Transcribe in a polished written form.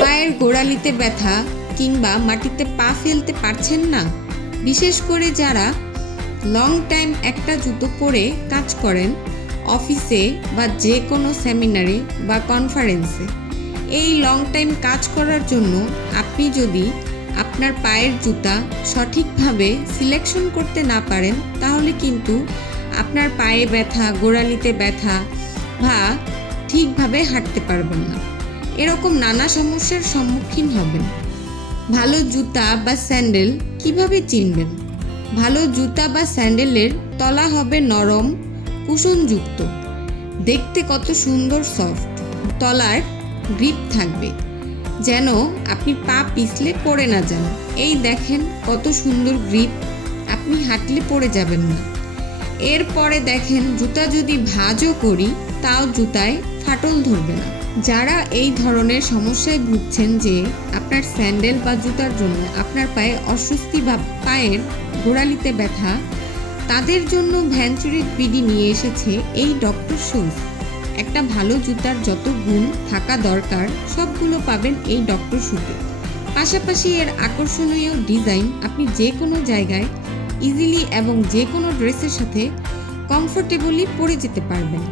পায়ের গোড়ালিতে ব্যথা কিংবা মাটিতে পা ফেলতে পারছেন না? বিশেষ করে যারা লং টাইম একটা জুতো পরে কাজ করেন, অফিসে বা যে কোনো সেমিনারে বা কনফারেন্সে। এই লং টাইম কাজ করার জন্য আপনি যদি আপনার পায়ের জুতা সঠিকভাবে সিলেকশন করতে না পারেন, তাহলে কিন্তু আপনার পায়ে ব্যথা, গোড়ালিতে ব্যথা বা ঠিকভাবে হাঁটতে পারবেন না। এরকম নানা সমস্যার সম্মুখীন হবেন। ভালো জুতা বা স্যান্ডেল কিভাবে চিনবেন? ভালো জুতা বা স্যান্ডেলের তলা হবে নরম, কুশনযুক্ত, দেখতে কত সুন্দর সফট। তলার গ্রিপ থাকবে, যেন আপনি পা পিছলে পড়ে না যান। এই দেখেন কত সুন্দর গ্রিপ, আপনি হাঁটলে পড়ে যাবেন না। এরপরে দেখেন জুতা যদি ভাঁজও করি, তাও জুতায় ফাটল ধরবে না। যারা এই ধরনের সমস্যায় ভুগছেন যে আপনার স্যান্ডেল বা জুতার জন্য আপনার পায়ে অস্বস্তি বা পায়ের গোড়ালিতে ব্যথা, তাদের জন্য ভ্যাঞ্চুরিক বিডি নিয়ে এসেছে এই ডক্টর শুজ। একটা ভালো জুতার যত গুণ থাকা দরকার সবগুলো পাবেন এই ডক্টর শুজে। পাশাপাশি এর আকর্ষণীয় ডিজাইন আপনি যে কোনো জায়গায় ইজিলি এবং যে কোনো ড্রেসের সাথে কমফোর্টেবলি পরে যেতে পারবেন।